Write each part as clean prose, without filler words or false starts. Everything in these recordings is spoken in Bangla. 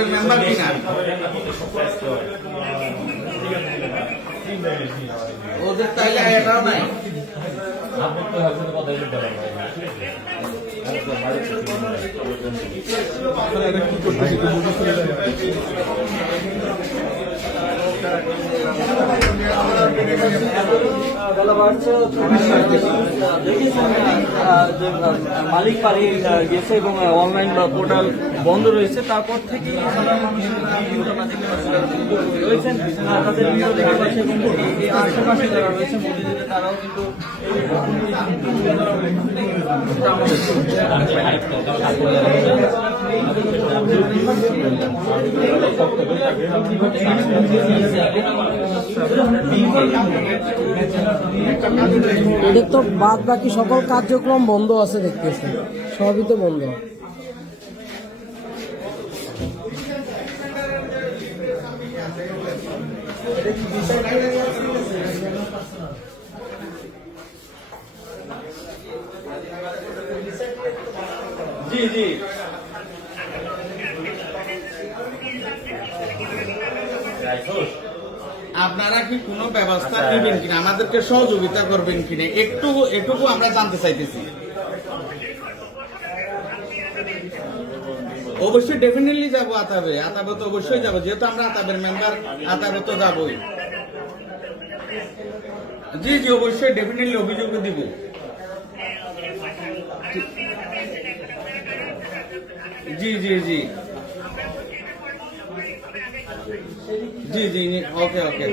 আতাবের মেম্বার কিনা? ওদের তাইলে এটাও নাই। মালিক বাড়ি গেছে এবং অনলাইন বা পোর্টাল বন্ধ রয়েছে, তারপর থেকে রয়েছেন তাদের ভিডিও দেখে পাচ্ছে এবং আশেপাশে যারা রয়েছে মসজিদে তারাও কিন্তু এদের তো বাদ বাকি সকল কার্যক্রম বন্ধ আছে দেখতেছি, সবই তো বন্ধ। জি জি আপনারা কি কোনো ব্যবস্থা দিবেন কিনা, আমাদেরকে সহযোগিতা করবেন কিনা, এটুকু আমরা জানতে চাইতেছি। অবশ্যই ডেফিনেটলি যাবো আতাবে তো অবশ্যই যাবো, যেহেতু আমরা আতাবের মেম্বার, আতাবে তো যাবোই। জি জি অবশ্যই ডেফিনেটলি অভিযোগ দিব। জি জি জি জি জি ওকে ওকে।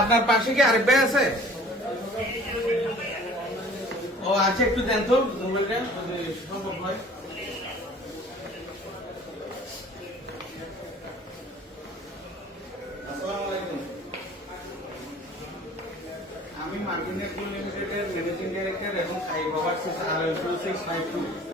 আপনার পাশে কি আরেক ভাই আছে? ও আচ্ছা, একটু দেন তো মোবাইলটা যদি সম্ভব হয়। আসসালামু আলাইকুম। আমি মার্কিন লিমিটেডের ম্যানেজিং ডাইরেক্টর এবং 5 ওভারসিজ আর 2652